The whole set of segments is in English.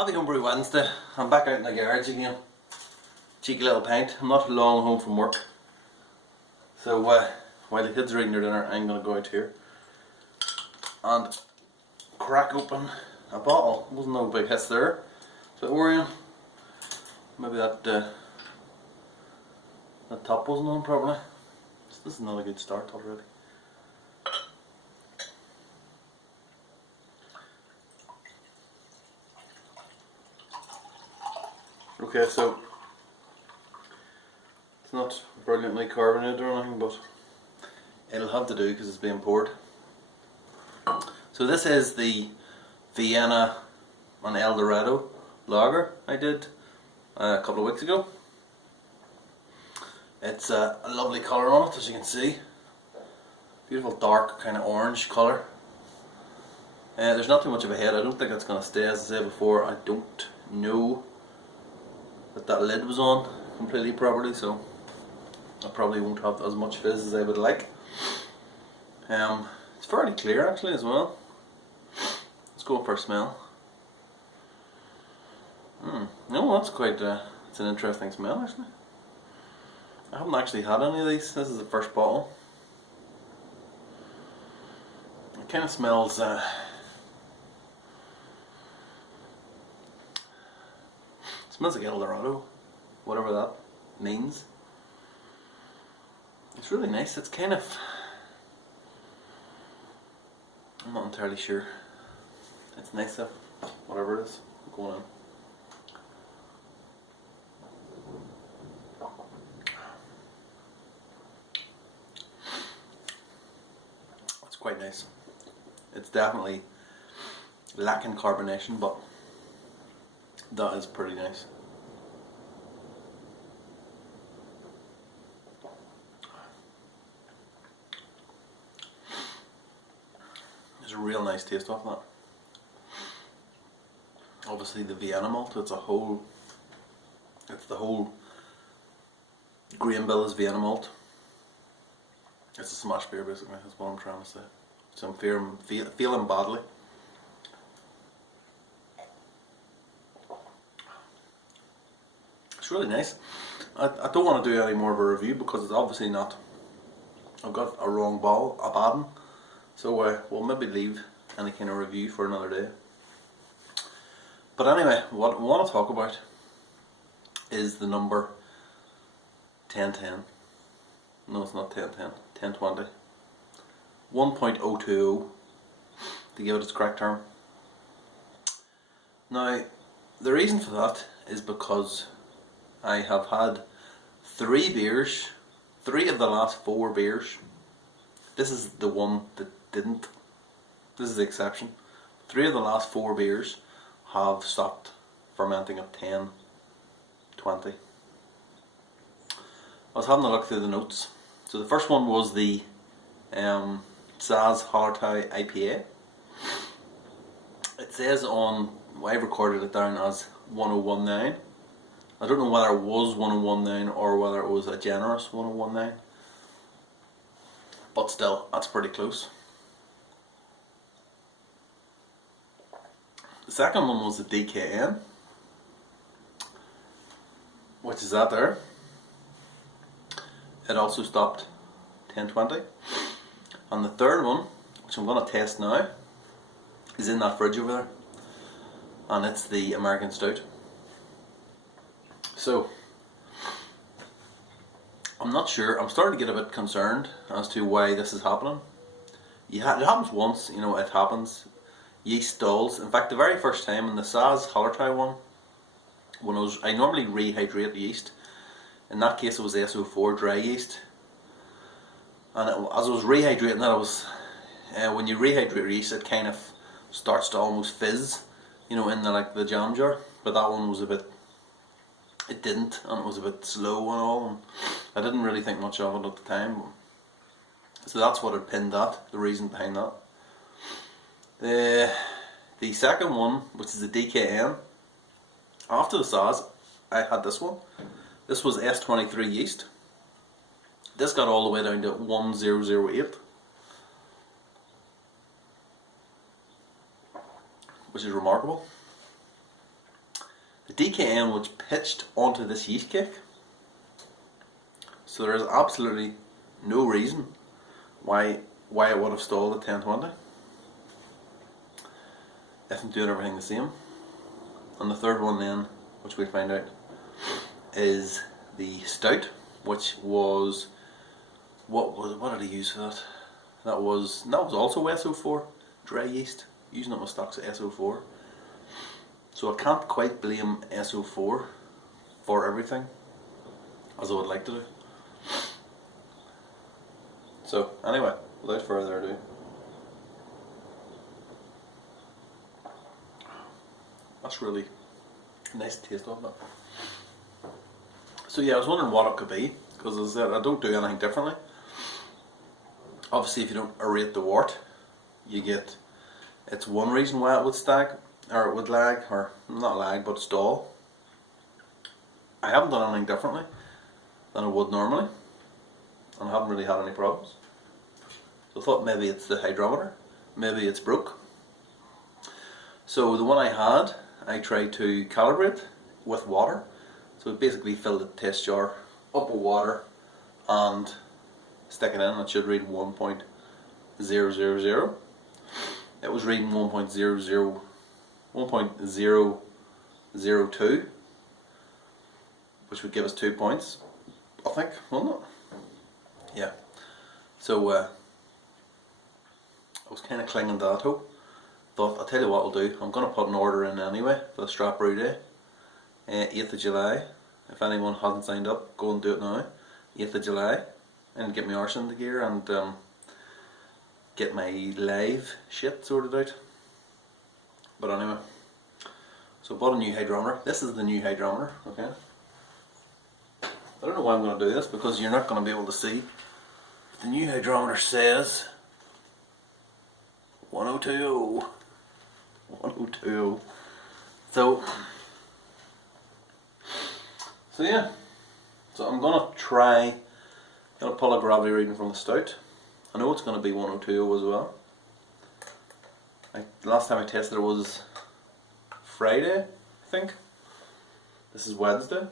Happy Homebrew Wednesday. I'm back out in the garage again. Cheeky little pint. I'm not long home from work. So while the kids are eating their dinner, I'm going to go out here and crack open a bottle. Wasn't no big hits there. So worrying. Maybe that top wasn't on properly. This is not a good start already. Okay, so it's not brilliantly carbonated or anything, but it'll have to do because it's being poured. So this is the Vienna and El Dorado lager I did a couple of weeks ago. It's a lovely colour on it, as you can see. Beautiful dark kind of orange colour. There's not too much of a head. I don't think it's going to stay, as I said before. I don't know that lid was on completely properly, so I probably won't have as much fizz as I would like. It's fairly clear actually as well. Let's go for a smell. No, that's quite it's an interesting smell actually. I haven't actually had any of these. This is the first bottle. It kind of smells smells like El Dorado, whatever that means. It's really nice. It's kind of, I'm not entirely sure. It's nice though, whatever it is going on. It's quite nice. It's definitely lacking carbonation, but that is pretty nice. There's a real nice taste off that. Obviously the Vienna malt, it's the whole grain bill is Vienna malt. It's a smash beer basically, that's what I'm trying to say. So I'm feeling badly. It's really nice. I don't want to do any more of a review because it's obviously not. I've got a wrong bottle, a bad one. So we'll maybe leave any kind of review for another day. But anyway, what I want to talk about is the number 1010. No, it's not 1010, 1020. 1.020 to give it its correct term. Now, the reason for that is because I have had 3 beers, 3 of the last 4 beers. This is the one that didn't. This is the exception. 3 of the last 4 beers have stopped fermenting at 10:20. I was having a look through the notes. So the first one was the Saz Hallertau IPA. It says on, I recorded it down as 1019. I don't know whether it was 1019 or whether it was a generous 1019. But still, that's pretty close. The second one was the DKN, which is that there. It also stopped 10:20. And the third one, which I'm going to test now, is in that fridge over there. And it's the American Stout. So, I'm not sure. I'm starting to get a bit concerned as to why this is happening. It happens once, you know, it happens. Yeast stalls. In fact, the very first time in the Saz Hallertau one, when I normally rehydrate the yeast. In that case, it was SO4 dry yeast. And as I was rehydrating that, when you rehydrate your yeast, it kind of starts to almost fizz, you know, in the jam jar. But that one was it didn't, and it was a bit slow and all. And I didn't really think much of it at the time. So that's what had pinned that, the reason behind that. The second one, which is the DKN, after the Saz, I had this one. This was S23 yeast. This got all the way down to 1008, which is remarkable. The DKN was pitched onto this yeast cake, so there is absolutely no reason why it would have stalled at 1020 if I'm doing everything the same. And the third one then, which we'll find out, is the stout, which was what did I use for that? That was also SO4 dry yeast, using up my stocks of SO4. So I can't quite blame SO4 for everything as I would like to do. So anyway, without further ado, that's really nice taste of that. So yeah, I was wondering what it could be, because as I said, I don't do anything differently. Obviously, if you don't aerate the wort, you get, it's one reason why it would stag, or it would lag, or not lag, but stall. I haven't done anything differently than I would normally, and I haven't really had any problems. So I thought maybe it's the hydrometer, maybe it's broke. So the one I had, I tried to calibrate with water. So basically fill the test jar up with water and stick it in. It should read 1.000. It was reading 1.002, which would give us 2 points, I think, wouldn't it? Yeah. So I was kind of clinging to that hope. Thought, I'll tell you what I'll do. I'm going to put an order in anyway for the Strap Brew Day. 8th of July. If anyone hasn't signed up, go and do it now. 8th of July. And get my arse into gear and get my live shit sorted out. But anyway. So I bought a new hydrometer. This is the new hydrometer, okay? I don't know why I'm going to do this, because you're not going to be able to see. The new hydrometer says 1020. 1020. So yeah, so I'm gonna pull a gravity reading from the stout. I know it's gonna be 1020 as well. Last time I tested it was Friday, I think. This is Wednesday.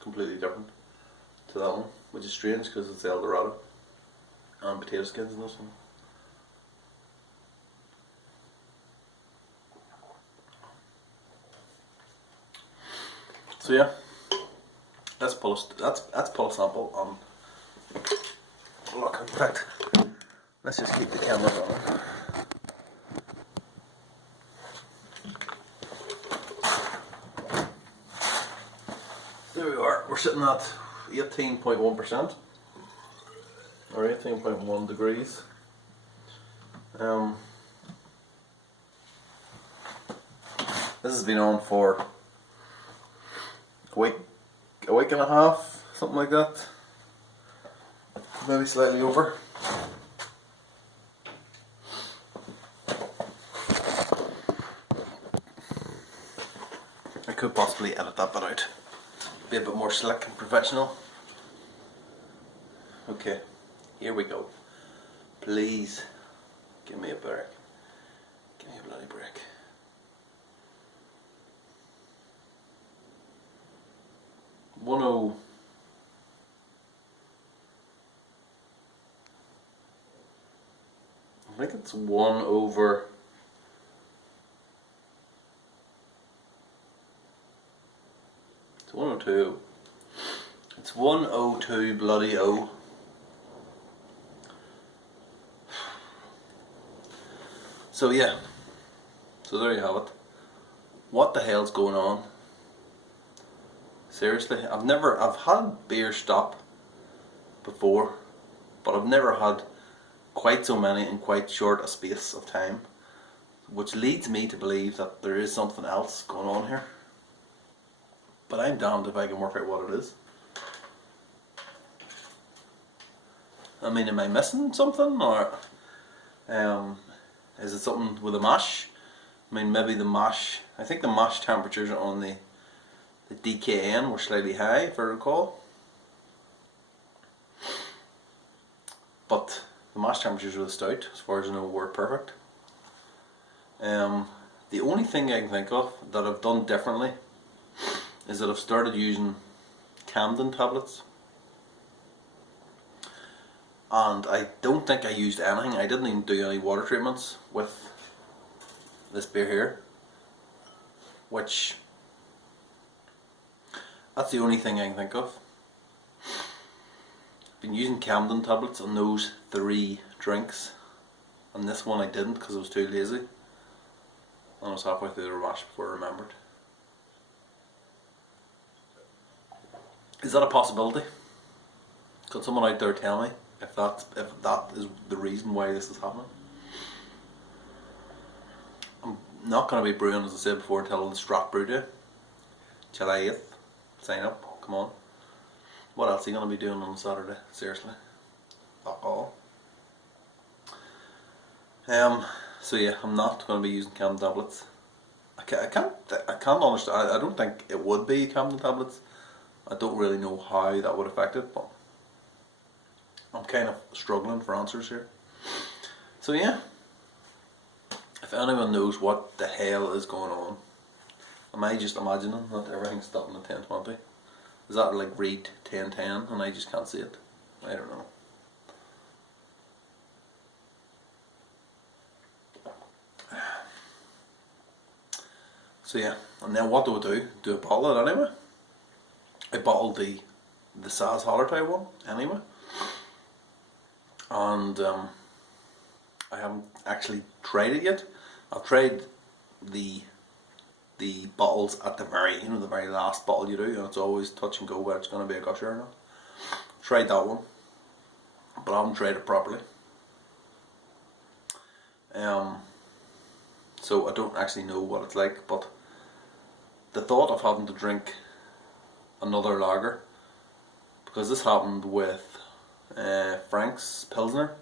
Completely different to that one, which is strange because it's Eldorado and potato skins in this one. So yeah, let's pull a sample on. Look, in fact, let's just keep the camera on. There we are. We're sitting at 18.1%. Or 18.1 degrees. This has been on for a week and a half, something like that. Maybe slightly over. I could possibly edit that bit out. Be a bit more slick and professional. Okay. Here we go. Please give me a break. Give me a bloody break. I think it's 1 over. It's 102. It's 102 bloody O. So yeah, so there you have it. What the hell's going on? Seriously, I've had beer stop before, but I've never had quite so many in quite short a space of time, which leads me to believe that there is something else going on here. But I'm damned if I can work out what it is. I mean, am I missing something, or is it something with the mash? I mean, maybe the mash, I think the mash temperatures on the DKN were slightly high, if I recall. the mash temperatures of the stout, as far as I know, were perfect. The only thing I can think of that I've done differently is that I've started using Camden tablets. And I don't think I used anything. I didn't even do any water treatments with this beer here, which, that's the only thing I can think of. I've been using Camden tablets on those 3 drinks, and this one I didn't because I was too lazy, and I was halfway through the mash before I remembered. Is that a possibility? Could someone out there tell me if that is the reason why this is happening? I'm not going to be brewing, as I said before, until the Strat Brew Day, July 8th. Sign up, come on. What else are you going to be doing on Saturday? Seriously, fuck all. So yeah, I'm not going to be using Camden tablets. I can't understand. I don't think it would be Camden tablets. I don't really know how that would affect it, but I'm kind of struggling for answers here. So yeah, if anyone knows what the hell is going on, am I just imagining that everything's stopping at 10:20? Is that like read 10:10 and I just can't see it? I don't know. So yeah, and then what do I do? Do I bottle it anyway? I bottled the Saz Hallertau one anyway, and I haven't actually tried it yet. I've tried the bottles at the very, the very last bottle you do, and it's always touch and go whether it's going to be a gusher or not. Tried that one, but I haven't tried it properly. So I don't actually know what it's like, but the thought of having to drink another lager, because this happened with Frank's Pilsner,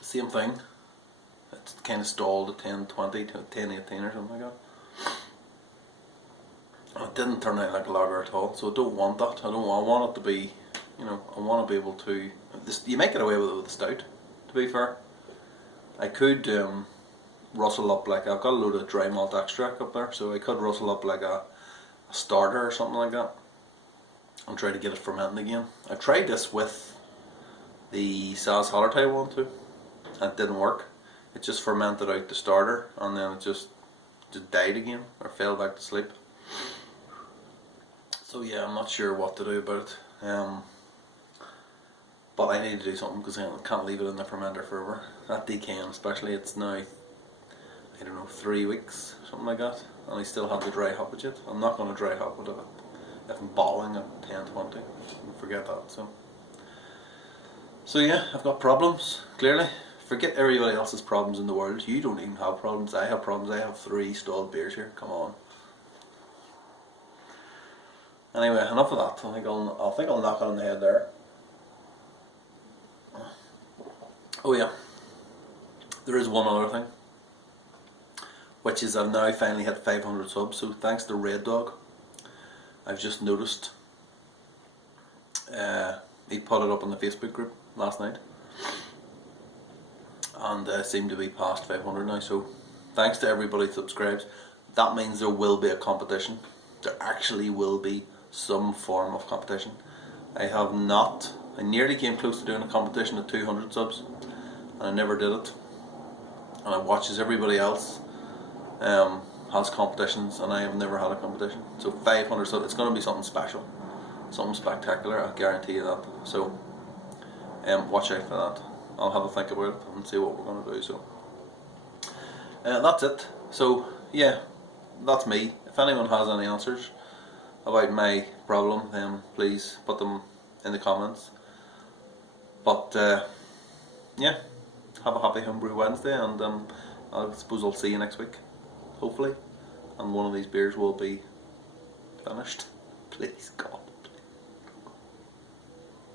same thing. It kind of stalled at 10:20 to 10:18 or something like that. And it didn't turn out like a lager at all, so I don't want that. I want it to be, I want to be able to. You make it away with it with a stout, to be fair. I could rustle up, like, I've got a load of dry malt extract up there, so I could rustle up like a starter or something like that and try to get it fermenting again. I tried this with the Saz Hallertau one too, and it didn't work. It just fermented out the starter and then it just died again or fell back to sleep. So yeah, I'm not sure what to do about it. But I need to do something because I can't leave it in the fermenter forever. That decaying especially, it's now, I don't know, 3 weeks, something like that, and I still have to dry hop it yet. I'm not going to dry hop it if I'm bottling at 10:20. Forget that. So yeah, I've got problems, clearly. Forget everybody else's problems in the world. You don't even have problems. I have problems. I have 3 stalled beers here. Come on. Anyway, enough of that. I think I'll knock it on the head there. Oh yeah, there is one other thing, which is I've now finally hit 500 subs, so thanks to Red Dog. I've just noticed, he put it up on the Facebook group last night, and seem to be past 500 now, so thanks to everybody that subscribes. That means there will be a competition. There actually will be some form of competition. I nearly came close to doing a competition at 200 subs, and I never did it. And I watch as everybody else has competitions, and I have never had a competition. So 500 subs, it's going to be something special, something spectacular, I guarantee you that. So watch out for that. I'll have a think about it and see what we're going to do. So that's it. So yeah, that's me. If anyone has any answers about my problem, then please put them in the comments. But yeah, have a happy Homebrew Wednesday, and I suppose I'll see you next week, hopefully, and one of these beers will be finished. Please God.